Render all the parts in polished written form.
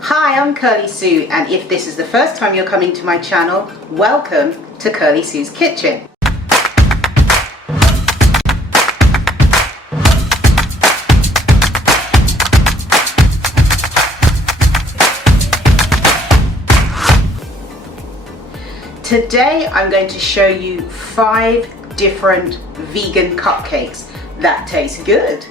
Hi, I'm Curly Sue, and if this is the first time you're coming to my channel, welcome to Curly Sue's Kitchen. Today I'm going to show you 5 different vegan cupcakes that taste good.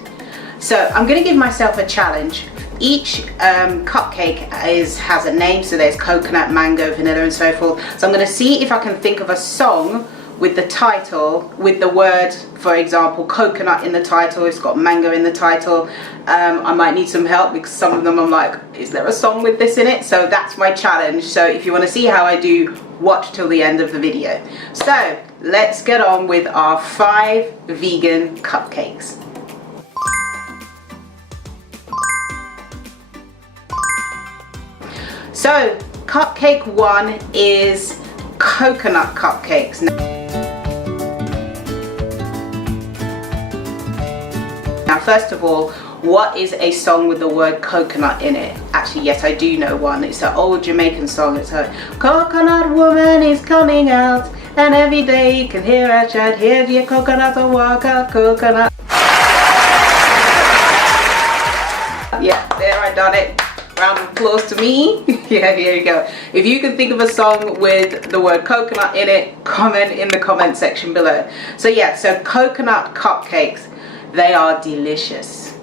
So I'm going to give myself a challenge. Each cupcake has a name, so there's coconut, mango, vanilla and so forth. So I'm going to see if I can think of a song with the title, with the word, for example, coconut in the title. It's got mango in the title. I might need some help because some of them I'm like, is there a song with this in it? So that's my challenge. So if you want to see how I do, watch till the end of the video. So let's get on with our 5 vegan cupcakes. So cupcake 1 is coconut cupcakes. Now first of all, what is a song with the word coconut in it? Actually, yes, I do know one. It's an old Jamaican song. It's a coconut woman is coming out, and every day you can hear her shout, here's your coconut, a walk out coconut. Yeah, there, I done it. Round of applause to me. Yeah, here you go. If you can think of a song with the word coconut in it, comment in the comment section below. So yeah, so coconut cupcakes, they are delicious.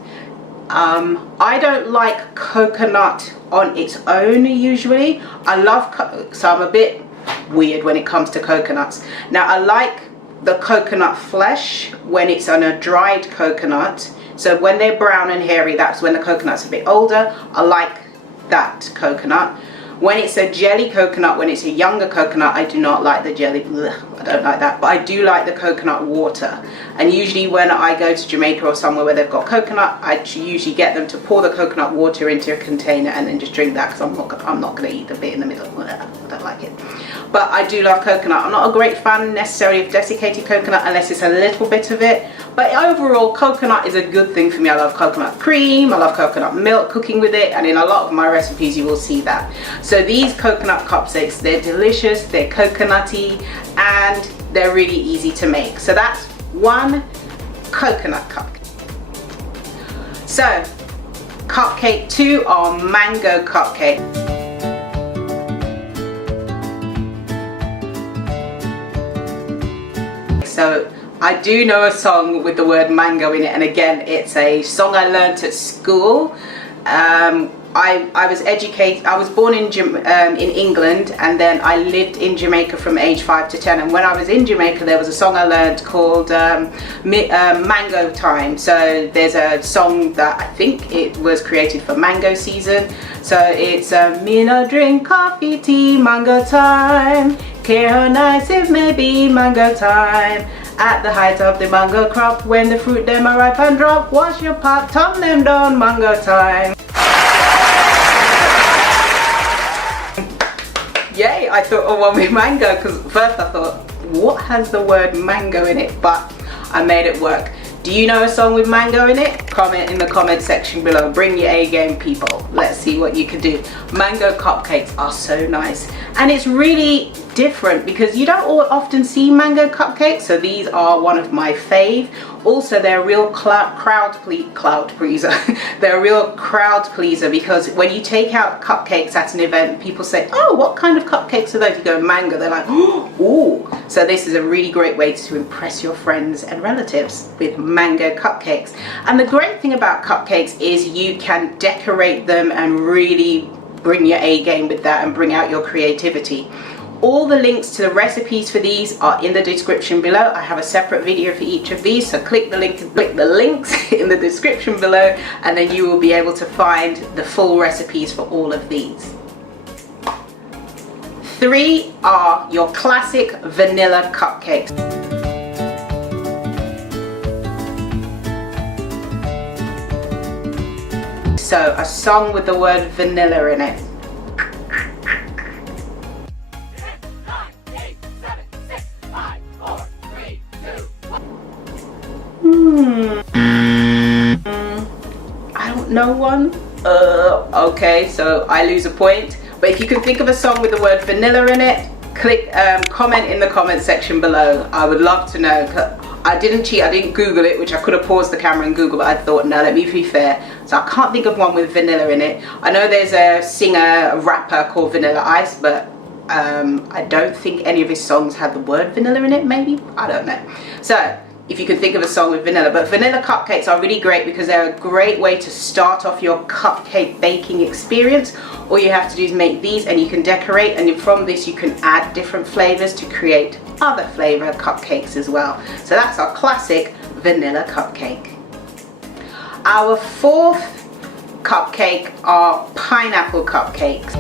I don't like coconut on its own usually. I love, so I'm a bit weird when it comes to coconuts. Now I like the coconut flesh when it's on a dried coconut. So when they're brown and hairy, that's when the coconut's a bit older. I like that coconut. When it's a jelly coconut, when it's a younger coconut, I do not like the jelly. Ugh, I don't like that, but I do like the coconut water. And usually when I go to Jamaica or somewhere where they've got coconut, I usually get them to pour the coconut water into a container and then just drink that, because I'm not going to eat the bit in the middle. I don't like it. But I do love coconut. I'm not a great fan necessarily of desiccated coconut unless it's a little bit of it. But overall, coconut is a good thing for me. I love coconut cream, I love coconut milk, cooking with it, and in a lot of my recipes you will see that. So these coconut cupcakes, they're delicious, they're coconutty, and they're really easy to make. So that's 1 coconut cupcake. So cupcake 2 are mango cupcake. So I do know a song with the word mango in it, and again, it's a song I learnt at school. I was born in England, and then I lived in Jamaica from age 5 to 10, and when I was in Jamaica there was a song I learned called Mango Time. So there's a song that I think it was created for mango season. So it's me no drink coffee, tea, mango time, care how nice it may be, mango time. At the height of the mango crop, when the fruit them are ripe and drop, wash your pot, turn them down, mango time. Yay, I thought of one with mango, because first I thought, what has the word mango in it? But I made it work. Do you know a song with mango in it? Comment in the comment section below. Bring your A game, people. Let's see what you can do. Mango cupcakes are so nice. And it's really different because you don't often see mango cupcakes. So these are one of my fave. Also, they're a real crowd pleaser. They're a real crowd pleaser because when you take out cupcakes at an event, people say, oh, what kind of cupcakes are those? You go, mango. They're like, ooh. So this is a really great way to impress your friends and relatives with mango cupcakes. And the great thing about cupcakes is you can decorate them and really bring your A game with that and bring out your creativity. All the links to the recipes for these are in the description below. I have a separate video for each of these, so click the link and click the links in the description below, and then you will be able to find the full recipes for all of these. 3 are your classic vanilla cupcakes. So a song with the word vanilla in it. I don't know one. Okay, so I lose a point. But if you can think of a song with the word vanilla in it, click comment in the comment section below. I would love to know. I didn't cheat, I didn't Google it, which I could have paused the camera and Googled, but I thought, no, let me be fair. So I can't think of one with vanilla in it. I know there's a singer, a rapper called Vanilla Ice, but I don't think any of his songs have the word vanilla in it, maybe? I don't know. So if you can think of a song with vanilla. But vanilla cupcakes are really great because they're a great way to start off your cupcake baking experience. All you have to do is make these and you can decorate, and from this you can add different flavors to create other flavor cupcakes as well. So that's our classic vanilla cupcake. Our fourth cupcake are pineapple cupcakes.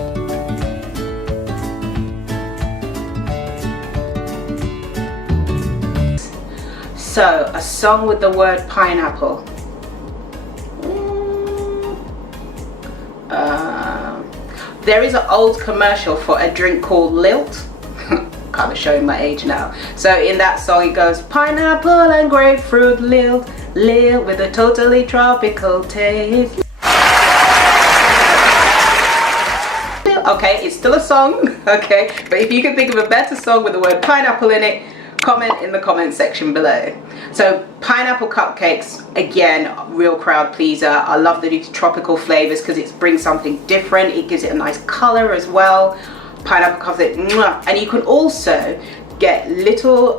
So, a song with the word pineapple. There is an old commercial for a drink called Lilt. Kind of showing my age now. So in that song it goes, pineapple and grapefruit Lilt, Lilt with a totally tropical taste. Okay, it's still a song, okay, but if you can think of a better song with the word pineapple in it, comment in the comment section below. So pineapple cupcakes, again, real crowd pleaser. I love the tropical flavors because it brings something different. It gives it a nice color as well. Pineapple cupcake, and you can also get little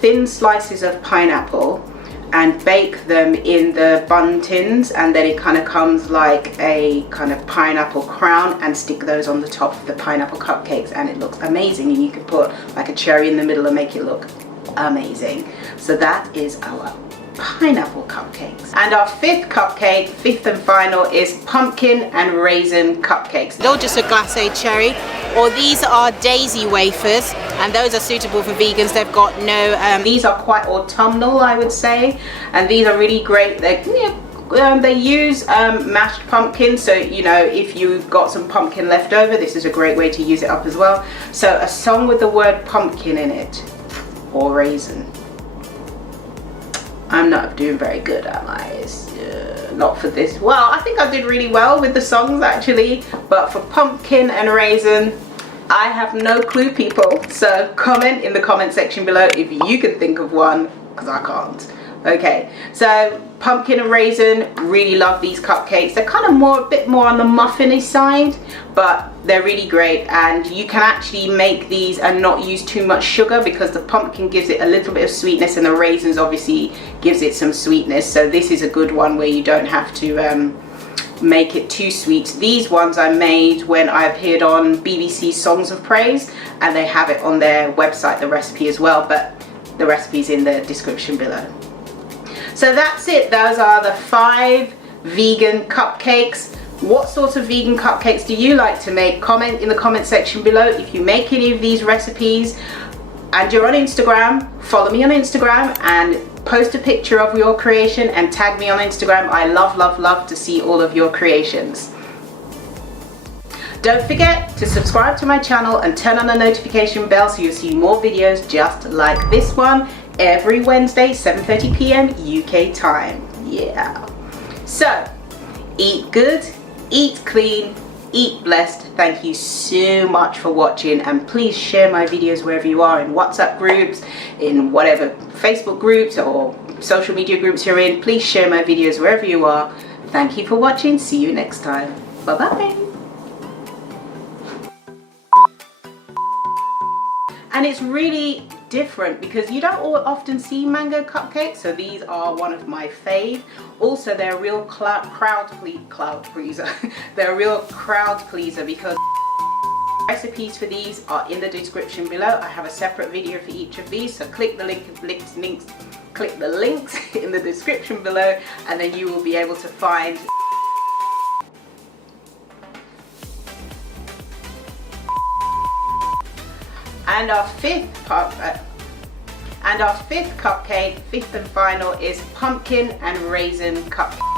thin slices of pineapple and bake them in the bun tins, and then it kind of comes like a kind of pineapple crown, and stick those on the top of the pineapple cupcakes, and it looks amazing. And you could put like a cherry in the middle and make it look amazing. So that is our pineapple cupcakes. And our fifth cupcake, fifth and final, is pumpkin and raisin cupcakes. They're just a glacé cherry, or these are daisy wafers, and those are suitable for vegans. They've got no these are quite autumnal, I would say, and these are really great. They use mashed pumpkin, so you know, if you've got some pumpkin left over, this is a great way to use it up as well. So a song with the word pumpkin in it, or raisin. I'm not doing very good, am I? Not for this. Well, I think I did really well with the songs actually, but for pumpkin and raisin, I have no clue, people. So comment in the comment section below if you can think of one, because I can't. Okay, so pumpkin and raisin, really love these cupcakes. They're kind of a bit more on the muffiny side, but they're really great, and you can actually make these and not use too much sugar because the pumpkin gives it a little bit of sweetness and the raisins obviously gives it some sweetness. So this is a good one where you don't have to make it too sweet. These ones I made when I appeared on BBC Songs of Praise, and they have it on their website, the recipe as well, but the recipe's in the description below. So that's it. Those are the 5 vegan cupcakes. What sort of vegan cupcakes do you like to make? Comment in the comment section below. If you make any of these recipes and you're on Instagram, follow me on Instagram and post a picture of your creation and tag me on Instagram. I love to see all of your creations. Don't forget to subscribe to my channel and turn on the notification bell so you'll see more videos just like this one every Wednesday, 7:30 p.m. UK time. Yeah. So, eat good, eat clean, eat blessed. Thank you so much for watching, and please share my videos wherever you are, in WhatsApp groups, in whatever Facebook groups or social media groups you're in. Please share my videos wherever you are. Thank you for watching. See you next time. Bye bye. And it's really different because you don't often see mango cupcakes, so these are one of my fave. Also, they're a real crowd pleaser. They're a real crowd pleaser because recipes for these are in the description below. I have a separate video for each of these, so click the links in the description below, and then you will be able to find and our fifth cupcake, fifth and final, is pumpkin and raisin cupcake.